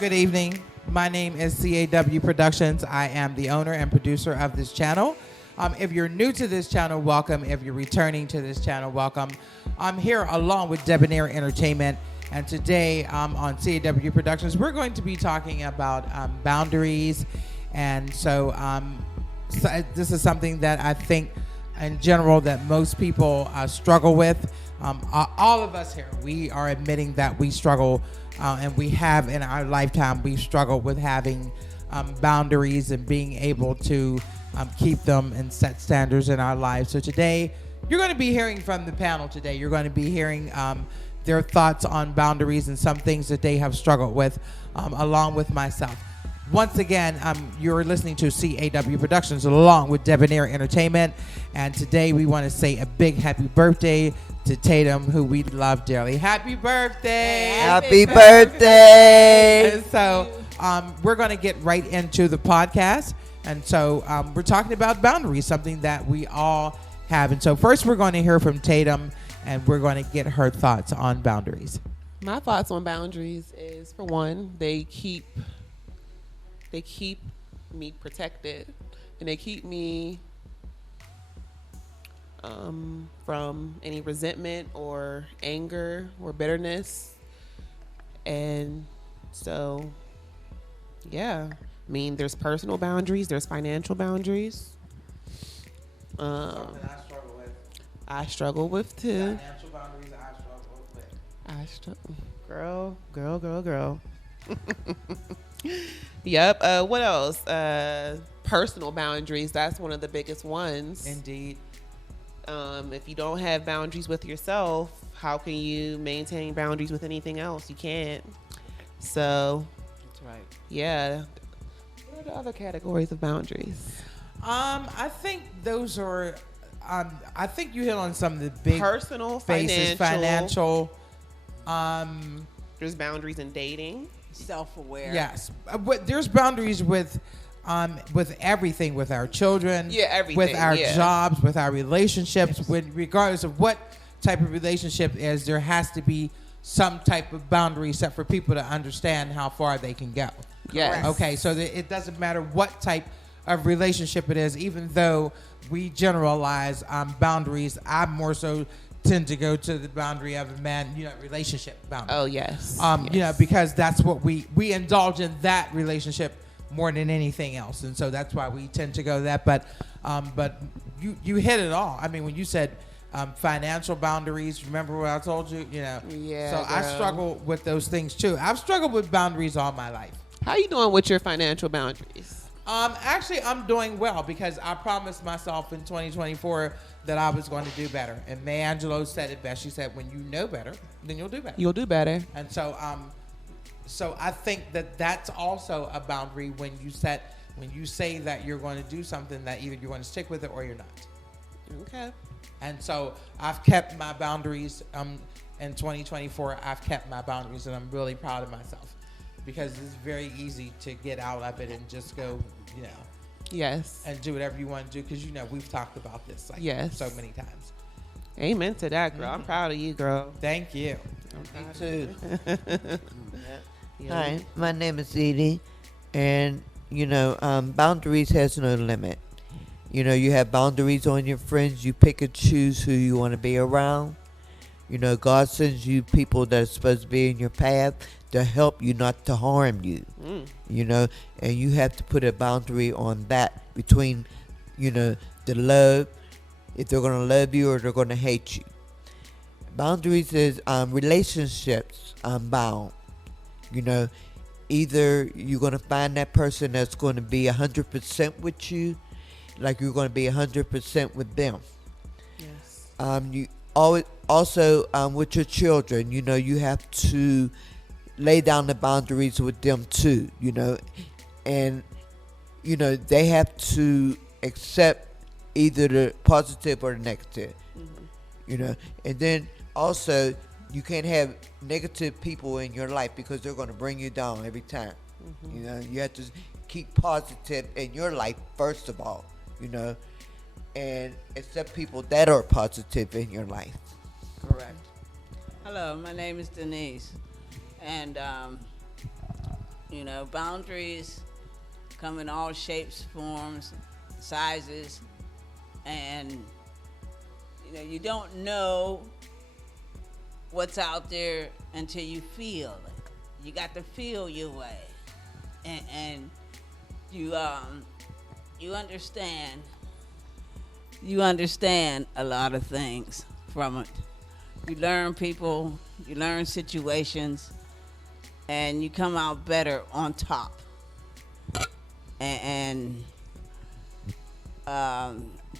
Good evening. My name is CAW Productions. I am the owner and producer of this channel. If you're new to this channel, welcome. If you're returning to this channel, welcome. I'm here along with Debonair Entertainment, and today on CAW Productions, we're going to be talking about boundaries. And so this is something that I think in general that most people struggle with. All of us here, we are admitting that we struggle and we have in our lifetime, we've struggled with having boundaries and being able to keep them and set standards in our lives. So today, you're going to be hearing from the panel today. You're going to be hearing their thoughts on boundaries and some things that they have struggled with, along with myself. Once again, you're listening to CAW Productions along with Debonair Entertainment. And today we want to say a big happy birthday to Tatum, who we love dearly. Happy birthday! Happy birthday! And so we're going to get right into the podcast. And so we're talking about boundaries, something that we all have. And so first we're going to hear from Tatum, and we're going to get her thoughts on boundaries. My thoughts on boundaries is, for one, they keep me protected, and they keep me from any resentment or anger or bitterness. And so, yeah, I mean, there's personal boundaries, there's financial boundaries. Something I struggle with. I struggle with too. Financial boundaries I struggle with. Girl. Yep. What else? Personal boundaries. That's one of the biggest ones. Indeed. If you don't have boundaries with yourself, how can you maintain boundaries with anything else? You can't. So, That's right. yeah. What are the other categories of boundaries? I think those are. I think you hit on some of the big Personal, bases, financial. There's boundaries in dating. Self-aware. Yes, but there's boundaries with everything, with our children, Yeah, everything, with our yeah. jobs, with our relationships, with regardless of what type of relationship is, there has to be some type of boundary set for people to understand how far they can go. Yes. Okay, so that it doesn't matter what type of relationship it is, even though we generalize boundaries, I more so tend to go to the boundary of a man, relationship boundary. Oh, yes. Yes. Because that's what we indulge in, that relationship more than anything else. And so that's why we tend to go to that. But you hit it all. I mean, when you said financial boundaries, remember what I told you? Yeah, So I girl. struggle with those things too. I've struggled with boundaries all my life. How you doing with your financial boundaries? Actually, I'm doing well because I promised myself in 2024 that I was going to do better. And Maya Angelou said it best. She said, when you know better, then you'll do better. You'll do better. And so, so I think that that's also a boundary when you say that you're going to do something, that either you're going to stick with it or you're not. Okay. And so I've kept my boundaries in 2024. I've kept my boundaries, and I'm really proud of myself because it's very easy to get out of it and just go, Yes. and do whatever you want to do because we've talked about this Yes. so many times. Amen to that, girl. I'm proud of you, girl. Thank you. Me too. Yeah. Hi, my name is Edie, and boundaries has no limit. You have boundaries on your friends. You pick and choose who you want to be around. God sends you people that are supposed to be in your path to help you, not to harm you. And you have to put a boundary on that between, the love, if they're going to love you or they're going to hate you. Boundaries is relationships bound. Either you're going to find that person that's going to be 100% with you, like you're going to be 100% with them. Yes. You always also with your children, you have to lay down the boundaries with them too, and they have to accept either the positive or the negative. And then also you can't have negative people in your life because they're going to bring you down every time. You have to keep positive in your life first of all, and accept people that are positive in your life. Correct. Hello, my name is Denise, and You know, boundaries come in all shapes, forms, sizes, and you know, you don't know what's out there until you feel it. You got to feel your way, and you understand. You understand a lot of things from it. You learn people, you learn situations, and you come out better on top. And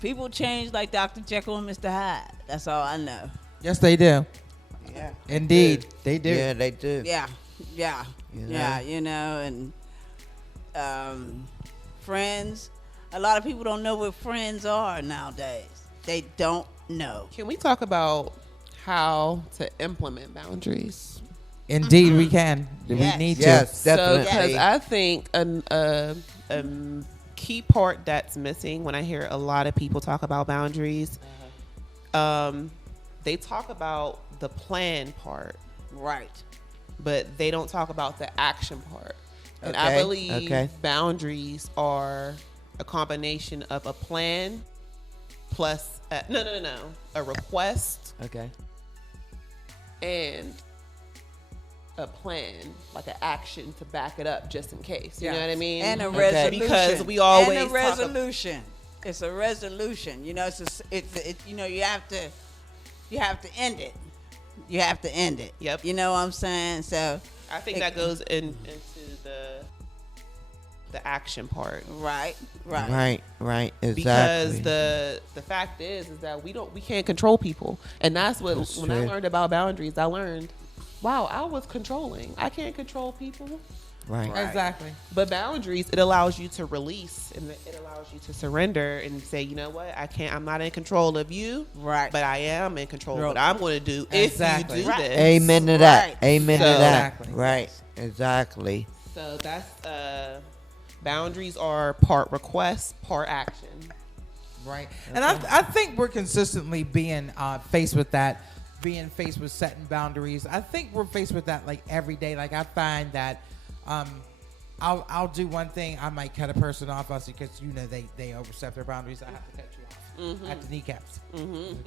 people change like Dr. Jekyll and Mr. Hyde. That's all I know. Yes, they do. Yeah. Indeed, they do. Yeah, they do. Yeah, You know? yeah, you know, and friends. A lot of people don't know what friends are nowadays. They don't know. Can we talk about how to implement boundaries? Indeed, we can. Yes. We need Yes, to. definitely. So, because I think a key part that's missing when I hear a lot of people talk about boundaries, they talk about the plan part, Right. but they don't talk about the action part. And I Okay, believe okay. boundaries are a combination of a plan plus a request Okay. and a plan, like an action to back it up just in case. You know what I mean? And a Okay. resolution. Because we always and a talk resolution. It's a resolution. You know, you know, you have to end it. You have to end it. Yep. You know what I'm saying? So I think that goes into the action part. right. Right. Exactly. Because the fact is that we can't control people, and that's what That's when I true. learned about boundaries, I learned, wow, I was controlling. I can't control people, Right. Exactly. but boundaries, it allows you to release and it allows you to surrender and say, you know what, I'm not in control of you, Right. but I am in control of Right. what I'm going to do Exactly. if you do Right. this. Amen to that. Right. Amen to So- that. Exactly. Right. Exactly. So that's boundaries are part request, part action. Right. And I think we're consistently being faced with that, being faced with setting boundaries. I think we're faced with that like every day. Like I find that I'll do one thing. I might cut a person off because they overstep their boundaries. I have to cut you off at the kneecaps.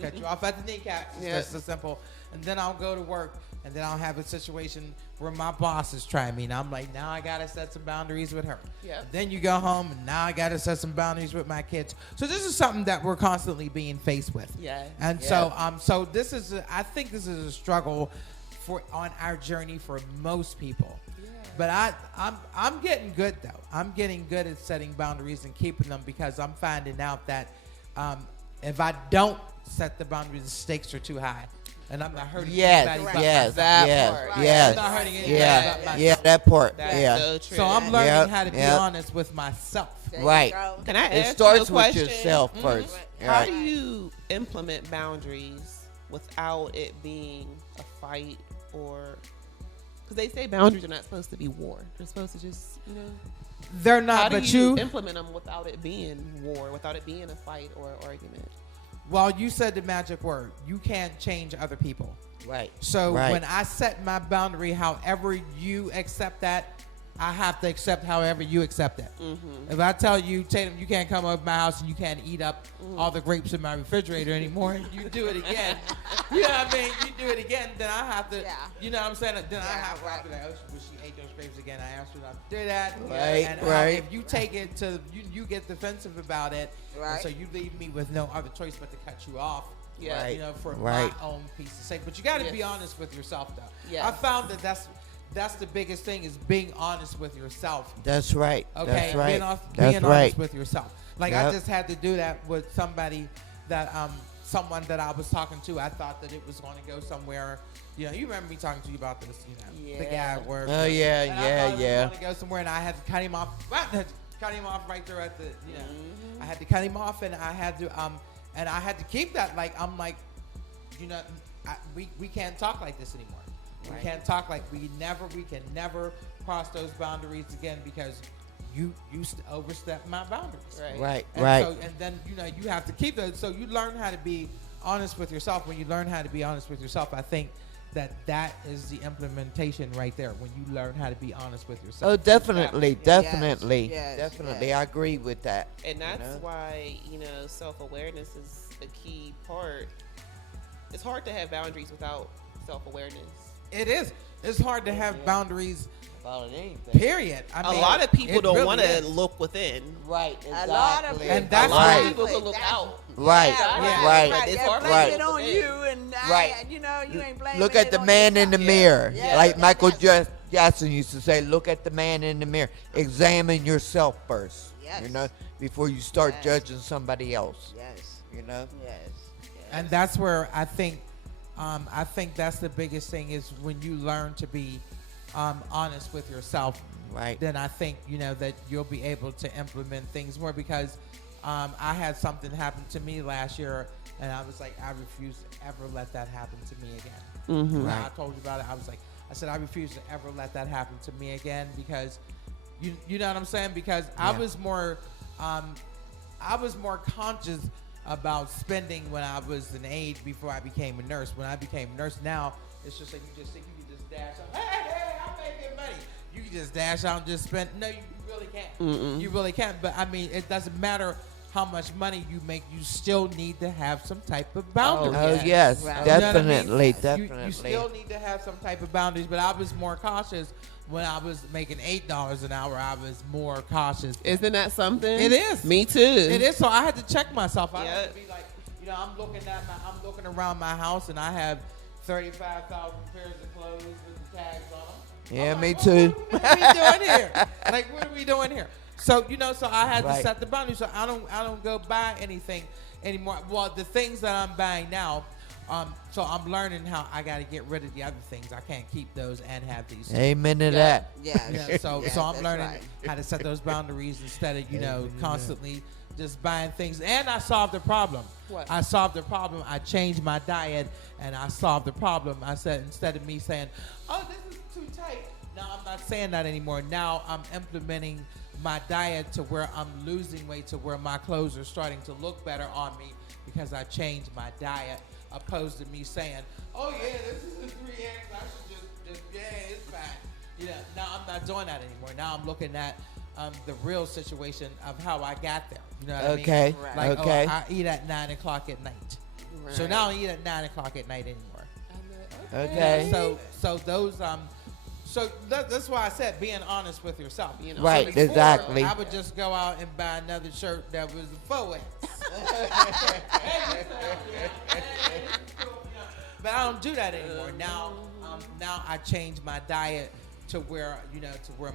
Cut you off at the kneecaps. It's Yeah. just so simple. And then I'll go to work, and then I'll have a situation where my boss is trying me, and I'm like, now I gotta set some boundaries with her. Yep. Then you go home, and now I gotta set some boundaries with my kids. So this is something that we're constantly being faced with. Yeah. And so this is I think this is a struggle on our journey for most people. But I'm getting good though. I'm getting good at setting boundaries and keeping them because I'm finding out that if I don't set the boundaries, the stakes are too high, and I'm not hurting anybody but myself. That part. I'm not hurting anybody but myself. Yeah, that part. That's Yeah. so true. So I'm learning Yep, how to be yep. honest with myself. There you Right. go. Can I It ask starts you a with question? yourself first. How Right. do you implement boundaries without it being a fight or? Because they say boundaries are not supposed to be war. They're supposed to just, They're how not, do but you implement them without it being war, without it being a fight or argument? well, you said the magic word. You can't change other people. Right. So Right. when I set my boundary, however you accept that, I have to accept however you accept it. If I tell you, Tatum, you can't come over my house and you can't eat up all the grapes in my refrigerator anymore, and you do it again, you know what I mean? You do it again, then I have to, Yeah. you know what I'm saying? Then I Yeah, have to right. be like, oh, well, she ate those grapes again. I asked her not to do that. Right, And right. if you take it to, you get defensive about it, and Right. so you leave me with no other choice but to cut you off. Yeah. Right. You know, for Right. my own piece's sake. But you got to Yes. be honest with yourself, though. Yes. I found that that's the biggest thing is being honest with yourself. That's right. Okay, That's right. being That's honest right. with yourself. Like I Yep. just had to do that with somebody that someone that I was talking to. I thought that it was going to go somewhere. You know, you remember me talking to you about this. You know, the guy Yeah. at work. Oh, yeah, And I yeah, thought yeah. It was going to go somewhere, and I had to cut him off. Cut him off right there at the. You know, I had to cut him off, and I had to keep that. Like I'm like, you know, we can't talk like this anymore. We can't talk like we can never cross those boundaries again because you overstepped my boundaries. Right. And Right. So, and then you have to keep those. So you learn how to be honest with yourself. When you learn how to be honest with yourself, I think that is the implementation right there when you learn how to be honest with Oh, yourself. definitely, definitely, yes, definitely. yes. I agree with that. And that's know? why, self-awareness is a key part. It's hard to have boundaries without self-awareness. It is. It's hard to have boundaries. About anything. Period. I A mean, lot of people it don't really want to is. look within. Right, exactly. A lot of And that's A lot why- of people can look out. Right, Yeah. right, But it's hard to Blame right. it on you, and Right. you ain't blaming Look it at the on man in the yourself. mirror. Yeah. Like Yeah, Michael that's- Jackson used to say, look at the man in the mirror. Examine yourself first. Yes. Before you start Yes. judging somebody else. Yes. Yes. Yes. And that's where I think that's the biggest thing is when you learn to be honest with yourself. Right. Then I think that you'll be able to implement things more because I had something happen to me last year, and I was like, I refuse to ever let that happen to me again. Mm-hmm. When I Right. told you about it, I said I refuse to ever let that happen to me again because you know what I'm saying? Because I Yeah. was more conscious about spending when I was an aide before I became a nurse. When I became a nurse, now it's just like you can just dash out. Hey, I'm making money. You can just dash out and just spend. No, you really can't. Mm-mm. You really can't. But I mean, it doesn't matter how much money you make. You still need to have some type of boundaries. Oh, yes. Right. You know what I mean? Definitely, You definitely. still need to have some type of boundaries, but I was more cautious when I was making $8 an hour. I was more cautious. Isn't that something? It is. Me too. It is. So I had to check myself. I had Yep. to be like, I'm looking around my house and I have 35,000 pairs of clothes with the tags on them. Yeah, I'm me like, too. What are we doing here? Like, what are we doing here? So so I had to Right. set the boundaries. So I don't go buy anything anymore. Well, the things that I'm buying now, so I'm learning how I got to get rid of the other things. I can't keep those and have these. Amen to that. Yes. Yeah, so Yes, I'm that's learning right. how to set those boundaries instead of constantly just buying things. And I solved the problem. What? I solved the problem. I changed my diet and I solved the problem. I said instead of me saying, "Oh, this is too tight," now I'm not saying that anymore. Now I'm implementing my diet to where I'm losing weight to where my clothes are starting to look better on me because I changed my diet, opposed to me saying, "Oh yeah, this is a 3X. I should just yeah, it's fine." Now I'm not doing that anymore. Now I'm looking at the real situation of how I got there. You know what I mean? Okay. Right. Like, Okay. I eat at 9 o'clock at night. So Right. now I don't eat at 9 o'clock at night anymore. Okay. So those so that's why I said being honest with yourself. Right, Before, exactly. I would just go out and buy another shirt that was a 4X. But I don't do that anymore. Now I change my diet to where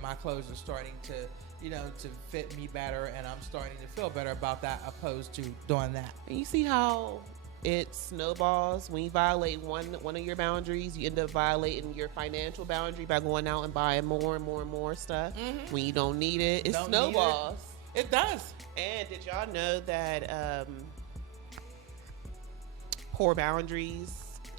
my clothes are starting to to fit me better, and I'm starting to feel better about that, opposed to doing that. And you see how it snowballs when you violate one of your boundaries. You end up violating your financial boundary by going out and buying more and more and more stuff when you don't need it. It Don't need it. snowballs. It does. And did y'all know that poor boundaries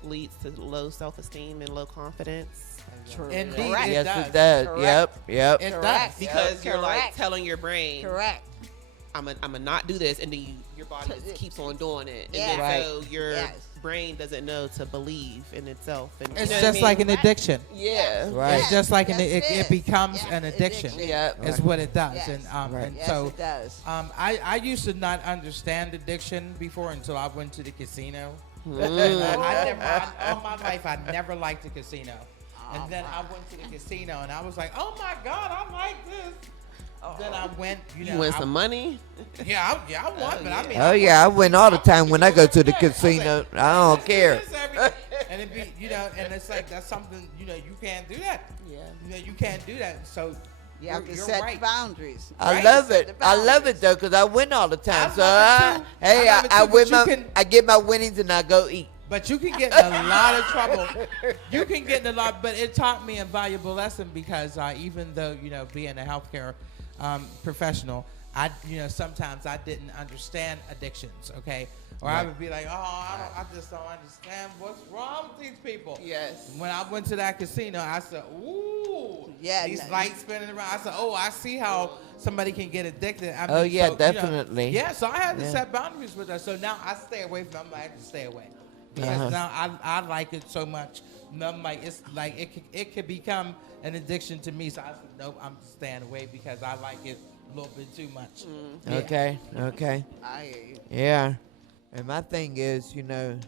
leads to low self-esteem and low confidence? True. Indeed, Correct. it Yes, it does. Correct. Yep. It Correct. does. Because you're like Correct. telling your brain, Correct. I'm gonna not do this, and then your body just keeps on doing it, and Yeah. then Right. so your Yes. brain doesn't know to believe in itself. And It's you know just what I like mean? an addiction. Yeah. Right. It's just like Yes, it becomes Yes, an addiction. Yep. Is what it does. Yes. And Right. and Yes, so it does. I used to not understand addiction before until I went to the casino. Mm. All my life I never liked the casino. And then I went to the casino and I was like, "Oh my God, I like this." Then I went, You win some money. Yeah, I won, but I mean, Oh yeah, I win all the time when I go to the I was like, casino. I don't care. And it be, and it's like that's something you can't do that. Yeah. You can't do that. So You have to you're set right. boundaries. I Right. love Set it. the I love boundaries. it though, cause I win all the time. I So love it too. hey, I love it I too, win but you my, can- I get my winnings and I go eat. But you can get in a lot of trouble. You can get in a lot, but it taught me a valuable lesson because even though being a healthcare professional, I sometimes I didn't understand addictions. Okay, or I Right. would be like, I just don't understand what's wrong with these people. Yes. When I went to that casino, I said, ooh, Yeah, these no. lights spinning around. I said, oh, I see how somebody can get addicted. I Oh, yeah, so, definitely. yeah, so I had to Yeah. set boundaries with that. So now I stay away from them. I have to stay away. because now I like it so much. And I'm like, it's like it could become an addiction to me. So I said, nope, I'm just staying away because I like it a little bit too much. Yeah. Okay. I hear you. Yeah. And my thing is,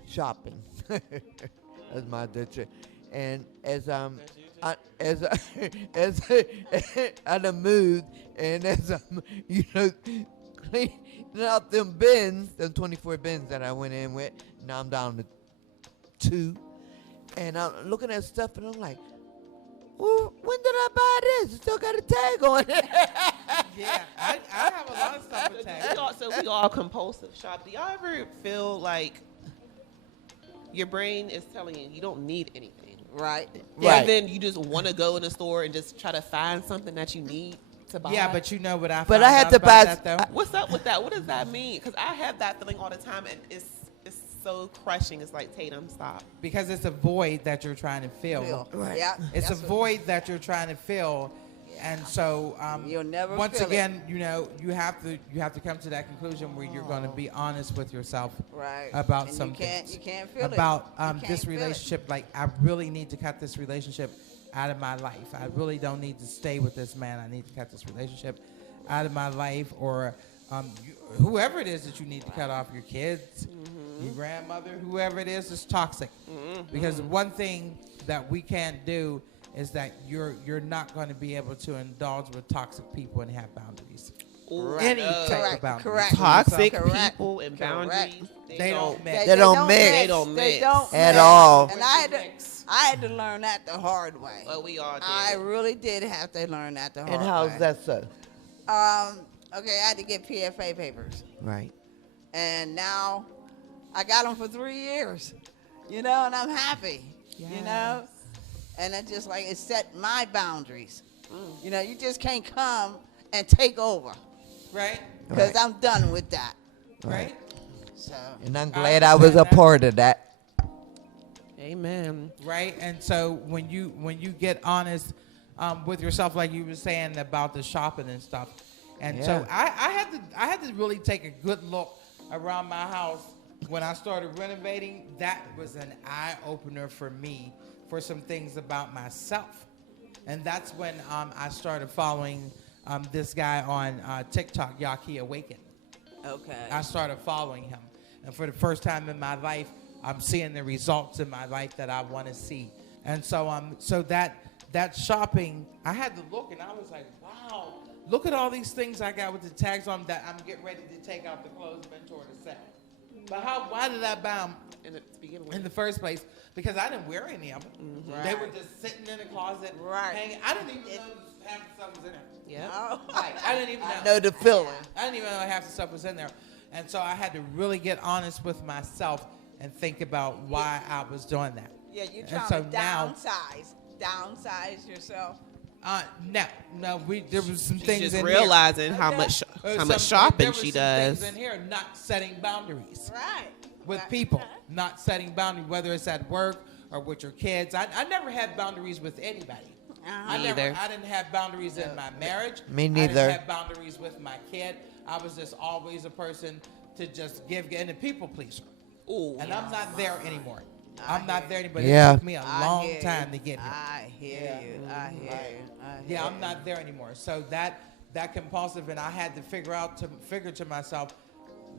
shopping. That's my addiction. And as as I done moved, and as I'm cleaning out them bins, them 24 bins that I went in with, now I'm down to 2. And I'm looking at stuff, and I'm like, well, when did I buy this? It still got a tag on it. Yeah, I have a lot of stuff with tags. We all compulsive shop. Do y'all ever feel like your brain is telling you you don't need anything? Right. Right. And then you just want to go in the store and just try to find something that you need to buy. Yeah, but you know what I But found I had out to about buy- that, though? What's up with that? What does that mean? Because I have that feeling all the time, and it's so crushing. It's like, Tatum, stop. Because it's a void that you're trying to fill. Feel. Right. Yeah. It's that's a what- void that you're trying to fill, and so You'll never once fill it. again, you have to come to that conclusion where you're going to be honest with yourself Right. about And some you can't, things. You can't feel About it. You can't this feel it. relationship. Like, I really need to cut this relationship out of my life. I really don't need to stay with this man. I need to cut this relationship out of my life, or whoever it is that you need to cut off, your kids, your grandmother, whoever it is toxic. Because one thing that we can't do is that you're not going to be able to indulge with toxic people and have boundaries. Any type of Correct, boundaries. correct. Toxic Correct. people and Correct. boundaries. They don't mix. They don't mix. They don't They mix. don't At mix. all. And I had to learn that the hard way. Well, we all did. I really did have to learn that the hard way. And how's that so? Okay, I had to get PFA papers. Right. And now I got them for 3 years. And I'm happy. And it just like it set my boundaries. You just can't come and take over Right? because Right. I'm done with that. Right? So And I'm glad I was a part of that. Amen. Right? And so when you get honest with yourself, like you were saying about the shopping and stuff, and so I had to really take a good look around my house when I started renovating. That was an eye opener for me for some things about myself, and that's when I started following this guy on TikTok, Yaki Awaken. okay. I started following him, and for the first time in my life, I'm seeing the results in my life that I want to see. And so that shopping, I had to look, and I was like, wow, look at all these things I got with the tags on that I'm getting ready to take out the clothes inventory to sell. But why did I buy them To begin with. in the first place? Because I didn't wear any of them. They were just sitting in the closet, Right. hanging. I didn't even know half the stuff was in there. Yeah. Like, I didn't even know. I know the feeling. I didn't even know half the stuff was in there. And so I had to really get honest with myself and think about why I was doing that. Yeah, you're And trying so to now- downsize yourself. No, there was some She's things just in realizing how much here. how Some- much shopping there was she some does. things in here, not setting boundaries Right. with Right. people, not setting boundaries, whether it's at work or with your kids. I never had boundaries with anybody. Uh-huh. Me either. I didn't have boundaries in my marriage. Me I neither. didn't have boundaries with my kid. I was just always a person to just give and a people pleaser. Ooh. And I'm not there anymore. I I'm not hear there anymore. Yeah. It took me a I long hear you. time to get here. I hear you. I hear you. I Yeah, hear I'm not there anymore. So that compulsive, and I had to figure to myself,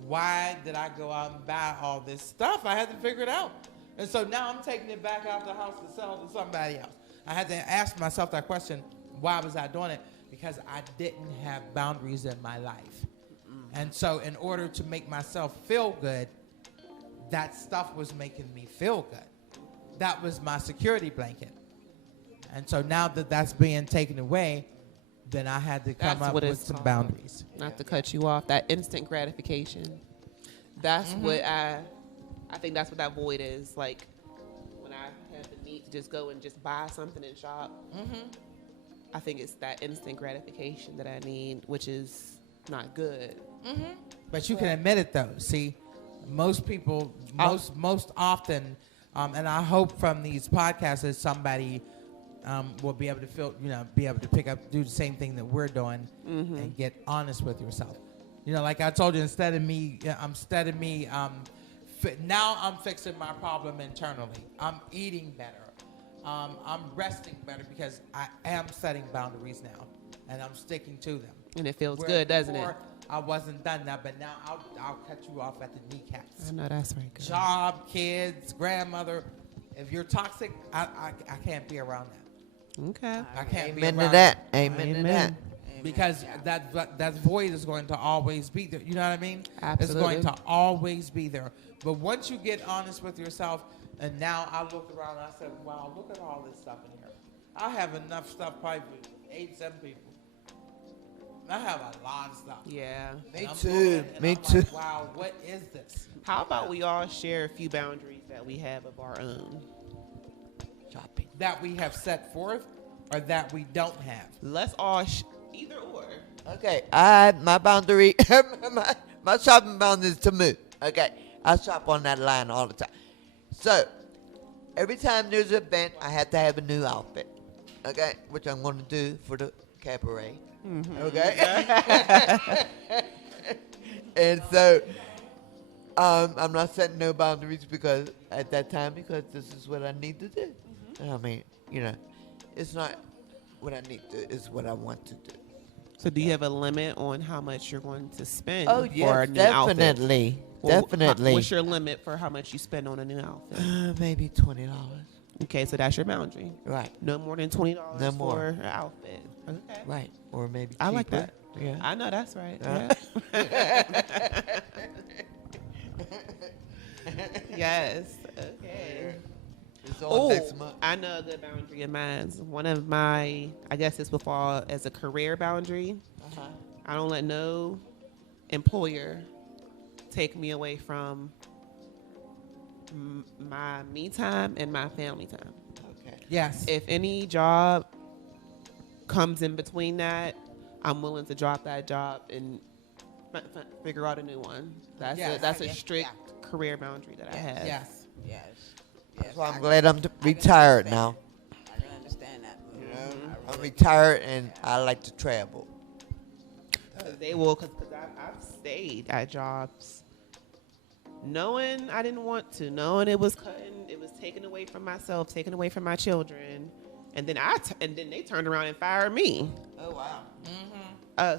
why did I go out and buy all this stuff? I had to figure it out. And so now I'm taking it back out the house to sell to somebody else. I had to ask myself that question, why was I doing it? Because I didn't have boundaries in my life. And so in order to make myself feel good, that stuff was making me feel good. That was my security blanket. And so now that that's being taken away, then I had to come That's up what with it's some called. boundaries. Not to cut you off, that instant gratification. That's what I think that's what that void is. Like when I have the need to just go and just buy something and shop. I think it's that instant gratification that I need, which is not good. But you can admit it though. See, most people, most often, and I hope from these podcasts that somebody will be able to be able to pick up, do the same thing that we're doing, and get honest with yourself. Like I told you, instead of me now I'm fixing my problem internally. I'm eating better. I'm resting better because I am setting boundaries now, and I'm sticking to them. And it feels Where good, doesn't it? before, I wasn't done that, but now I'll cut you off at the kneecaps. I know that's right. Girl. Job, kids, grandmother. If you're toxic, I can't be around that. Okay. I can't be Amen around to that. it. Amen to that. Because that void is going to always be there. You know what I mean? Absolutely. It's going to always be there. But once you get honest with yourself, and now I looked around and I said, wow, look at all this stuff in here. I have enough stuff probably for 8, 7 people. I have a lot of stuff. Yeah. And I'm too. looking and Me I'm too. Like, wow, what is this? How about we all share a few boundaries that we have of our own? Shopping. That we have set forth or that we don't have? Let's all either or. Okay, my boundary, my shopping boundary is to move. Okay, I shop on that line all the time. So, every time there's an event, I have to have a new outfit. Okay, which I'm going to do for the cabaret. Mm-hmm. Okay. And so, I'm not setting no boundaries because at that time because this is what I need to do. I mean, it's not what I need to do; it's what I want to do. So do you have a limit on how much you're going to spend Oh for yes, a new outfit? definitely, definitely. What's your limit for how much you spend on a new outfit? Maybe $20. Okay, so that's your boundary. Right, No more than $20 No more. for an outfit. Okay. right, or maybe. I like cheaper. that. Yeah. I know that's right. Yeah. Yes. Okay. It's all Oh, next month. I know a good boundary of mine. One of my, I guess this would fall as a career boundary. Uh-huh. I don't let no employer take me away from my me time and my family time. Okay. Yes. If any job comes in between that, I'm willing to drop that job and figure out a new one. That's Yes. that's a strict career boundary that I have. Yes. Yes. That's why I'm glad I'm retired now. I can understand that. I'm retired and I like to travel. They will, because I've stayed at jobs knowing I didn't want to, knowing it was taken away from myself, taken away from my children, and then and then they turned around and fired me. Oh wow.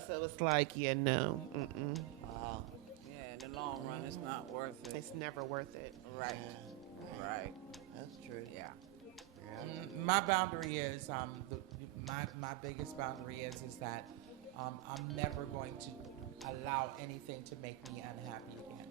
So it's like, yeah, no, Wow. Yeah, in the long run, it's not worth it. it's never worth it. Right. Right. That's true. Yeah. My boundary is my biggest boundary is that I'm never going to allow anything to make me unhappy again.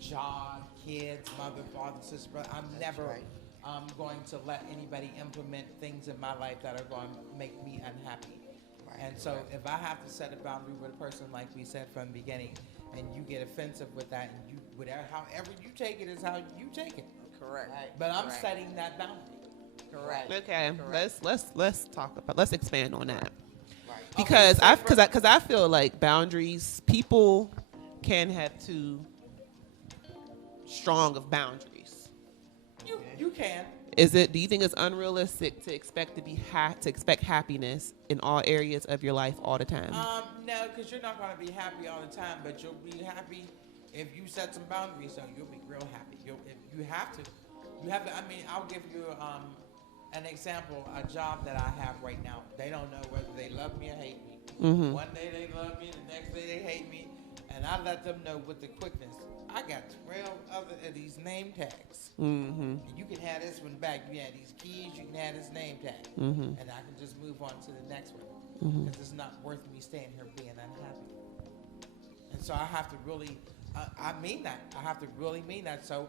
Job, kids, mother, father, sister, brother. I'm never right. going to let anybody implement things in my life that are going to make me unhappy. Right. And so if I have to set a boundary with a person, like we said from the beginning, and you get offensive with that, and you however you take it is how you take it. Correct. But I'm Correct. setting that boundary. Correct. Okay, Correct. let's expand on that. Right. Because I feel like boundaries, people can have too strong of boundaries. You can. Do you think it's unrealistic to expect to expect happiness in all areas of your life all the time? No, because you're not going to be happy all the time, but you'll be happy if you set some boundaries. So you'll be real happy. If you have to. I mean, I'll give you an example. A job that I have right now. They don't know whether they love me or hate me. Mm-hmm. One day they love me, the next day they hate me, and I let them know with the quickness. I got 12 other of these name tags. Mm-hmm. And you can have this one back. You can have these keys. You can have this name tag. Mm-hmm. And I can just move on to the next one. Mm-hmm. Because it's not worth me staying here being unhappy. And so I have to really, I mean that. I have to really mean that. So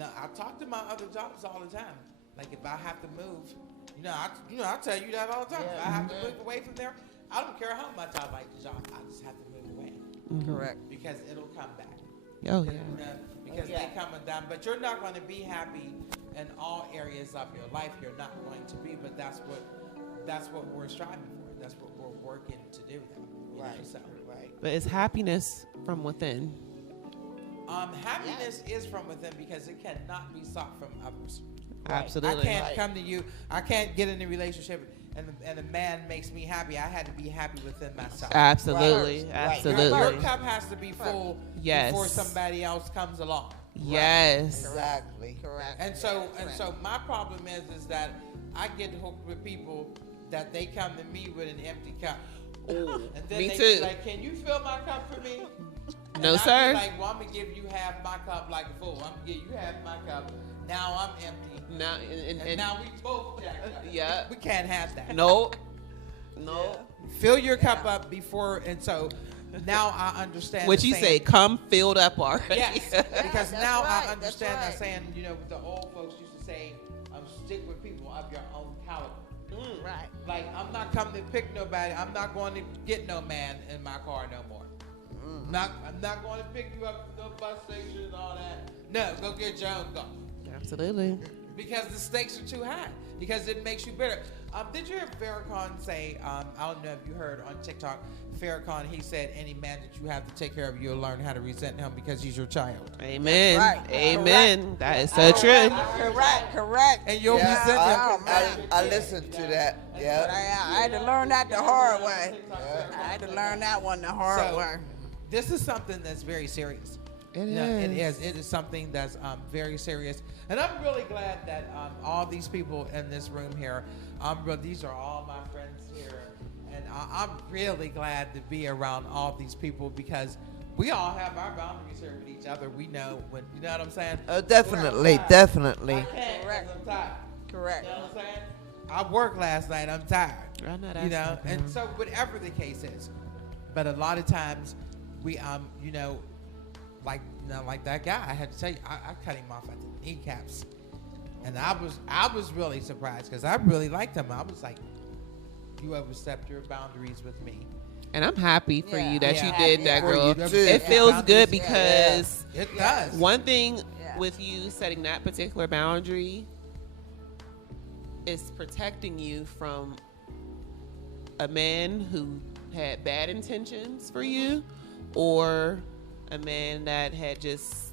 I talk to my other jobs all the time. Like if I have to move, I tell you that all the time. If I have to move away from there, I don't care how much I like the job. I just have to move away. Mm-hmm. Correct. Because it'll come back. Oh yeah. Because they coming down. But you're not going to be happy in all areas of your life. You're not going to be. But that's what we're striving for. That's what we're working to do. Right. Right. But it's happiness from within. Happiness is from within because it cannot be sought from others. Absolutely. I can't come to you. I can't get in a relationship and a man makes me happy. I had to be happy within myself. Absolutely. Right. Absolutely. Your cup has to be full Yes. before somebody else comes along. Yes. Exactly. Correct. And so my problem is that I get hooked with people that they come to me with an empty cup. Ooh, And then me they too. be like, can you fill my cup for me? No, and I sir. be like, well, I'm going to give you half my cup like full. I'm going to give you half my cup. Now I'm empty. Now, And now we both jacked up. yeah. We can't have that. No. No. Fill your cup up before, and so now I understand. What the you saying. say? Come filled up already. Yes, because That's now right, I that's understand that right. saying, you know, the old folks used to say, stick with people of your own caliber. Right. Like, I'm not coming to pick nobody. I'm not going to get no man in my car no more. I'm not going to pick you up from the bus station and all that. No, go get your own car. Absolutely. Because the stakes are too high. Because it makes you bitter. Did you hear Farrakhan say, I don't know if you heard on TikTok, Farrakhan, he said, any man that you have to take care of, you'll learn how to resent him because he's your child. Amen. Right. Amen. That is so true. Correct. And you'll resent him. I listened to that. But Yeah. I had to learn that the hard way. I had to learn that one the hard So, way. this is something that's very serious. It No, it is. is. It is something that's very serious. And I'm really glad that all these people in this room here, these are all my friends here. And I'm really glad to be around all these people because we all have our boundaries here with each other. We know when, you know what I'm saying? Oh, definitely, definitely. I can't 'cause I'm tired. Correct. You know what I'm saying? I worked last night. I'm tired. I know that's You know, not and bad. so whatever the case is, but a lot of times we, you know, like that guy. I had to tell you, I cut him off at the kneecaps, and I was really surprised because I really liked him. I was like, you overstepped your boundaries with me. And I'm happy for Yeah. you that Yeah. you did that, For girl. you too. It Yeah. feels good Boundaries. because It does. one thing Yeah. with you setting that particular boundary is protecting you from a man who had bad intentions for you or a man that had just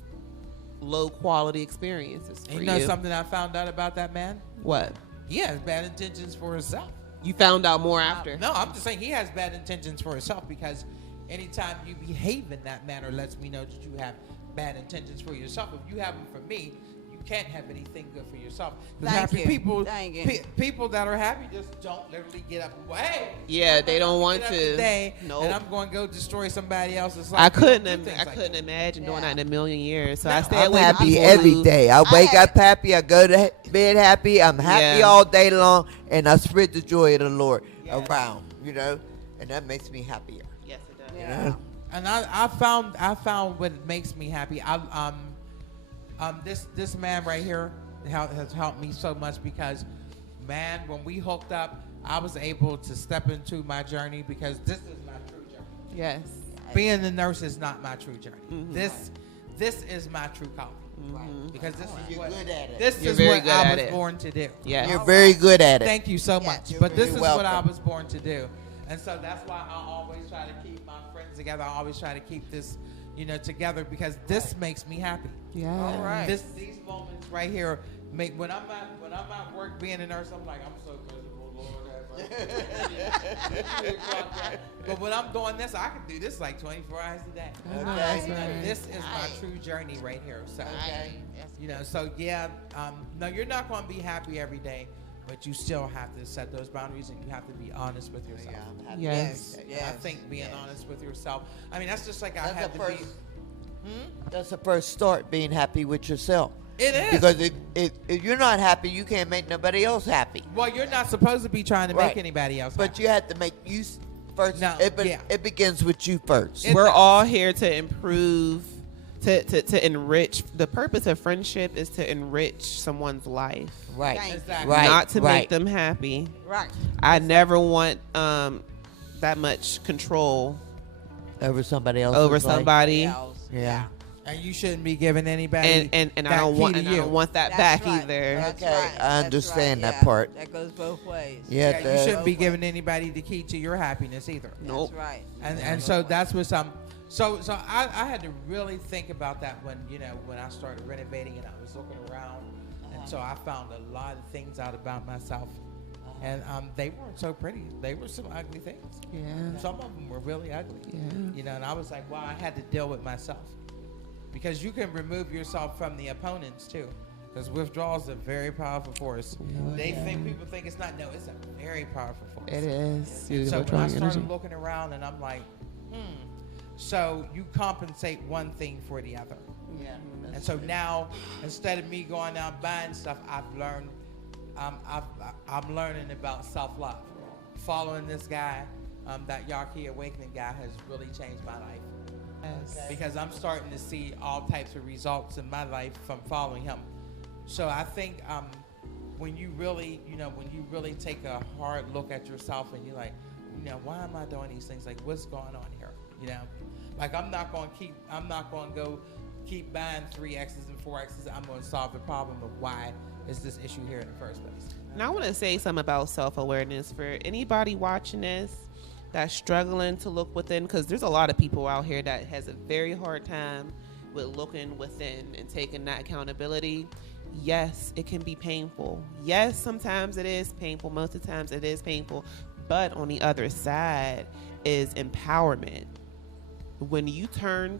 low quality experiences for And you. you know something I found out about that man? What? He has bad intentions for himself. You found out more after. No, I'm just saying he has bad intentions for himself because anytime you behave in that manner lets me know that you have bad intentions for yourself. If you have them for me, you can't have anything good for yourself. Because Thank happy you. people, Thank you. people that are happy just don't literally get up and go, hey. Yeah, they don't want get up to. today, Nope. and I'm going to go destroy somebody else's life. I They don't couldn't. do things I like couldn't that. imagine doing Yeah. that in a million years. So No, I stay I'm away from happy people every who- day. I wake had- up happy. I go to bed happy. I'm happy Yeah. all day long, and I spread the joy of the Lord Yes. around. You know, and that makes me happier. Yes, it does. Yeah. And I found what makes me happy. This man right here has helped me so much because, man, when we hooked up, I was able to step into my journey because this is my true journey. Yes. Being a nurse is not my true journey. Mm-hmm. This is my true calling because this is You're what good at it. this You're is very what good I at was it. born to do. Yes. You're very good at it. Thank you so Yeah, much. you're But this very is what I welcome. was born to do. And so that's why I always try to keep my friends together. I always try to keep this, together because this makes me happy. Yeah. All right. These moments right here make when I'm at work being a nurse, I'm like, I'm so miserable, Lord have mercy. But when I'm doing this, I can do this like 24 hours a day. Okay. This is my true journey right here. So so yeah, no, you're not going to be happy every day, but you still have to set those boundaries and you have to be honest with yourself. Yeah, I'm happy. Yes. And I think being honest with yourself. I mean, that's just like I That's had the to be. first. That's the first start, being happy with yourself. It is. Because if you're not happy, you can't make nobody else happy. Well, you're not supposed to be trying to Right. make anybody else But happy. you have to make you first. No, it, yeah. it begins with you first. It We're does. all here to improve, to enrich. The purpose of friendship is to enrich someone's life, Right. Thank you. Exactly. Right. not to right. make them happy. Right. I never want that much control Over somebody else. over somebody, Else. Yeah. And you shouldn't be giving anybody and I that don't key want to and I you. don't want that That's back right. either. That's Okay, right. I That's understand right. that Yeah. part. That goes both ways. Yeah, Yeah, you the- shouldn't be giving anybody the key to your happiness either. Nope. That's right. And so that's what some. So I had to really think about that when when I started renovating and I was looking around, and so I found a lot of things out about myself, and they weren't so pretty. They were some ugly things. Yeah. Some of them were really ugly. Yeah. And I was like, wow, I had to deal with myself. because you can remove yourself from the opponents too. Because withdrawal is a very powerful force. People think it's not. No, it's a very powerful force. It is. You're So when I withdrawing started energy. looking around and I'm like, So you compensate one thing for the other. Yeah. And so now, instead of me going out buying stuff, I've learned, I'm learning about self-love. Following this guy, that Yaki Awakening guy has really changed my life. Yes. Because I'm starting to see all types of results in my life from following him. So I think when you really take a hard look at yourself and you're like, why am I doing these things? Like, what's going on here? Like I'm not going to go keep buying 3Xs and 4Xs. I'm going to solve the problem of why is this issue here in the first place. Now I want to say something about self-awareness for anybody watching this that's struggling to look within, because there's a lot of people out here that has a very hard time with looking within and taking that accountability. Yes, it can be painful. Yes, sometimes it is painful. Most of the times it is painful. But on the other side is empowerment. When you turn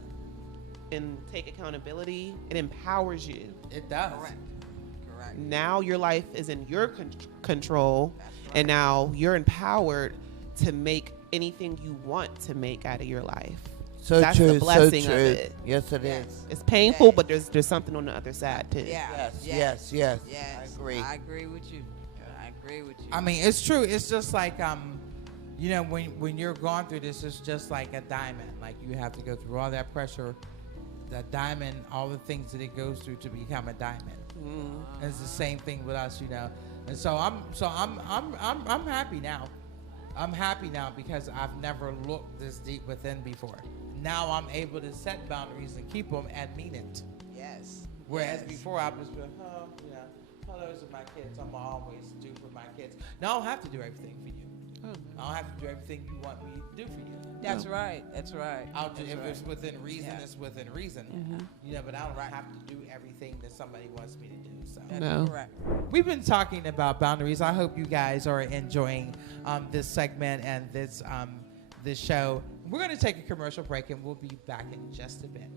and take accountability, it empowers you. It does. Correct. Now your life is in your control, and now you're empowered to make anything you want to make out of your life. So That's true. the blessing so of true. it. Yes, it is. It's painful, but there's something on the other side too. Yeah. Yes. I agree. I agree with you. I mean, it's true. It's just like when you're going through this, it's just like a diamond. Like you have to go through all that pressure, that diamond, all the things that it goes through to become a diamond. And it's the same thing with us, And so I'm happy now. I'm happy now because I've never looked this deep within before. Now I'm able to set boundaries and keep them and mean it. Yes. Whereas before I was like, those are my kids. I'm always do for my kids. Now I don't have to do everything for you. I don't have to do everything you want me to do for you. That's right. I'll do if it's within reason. It's within reason. But I don't have to do everything that somebody wants me to do. So No. Correct. we've been talking about boundaries. I hope you guys are enjoying this segment and this show. We're going to take a commercial break and we'll be back in just a bit.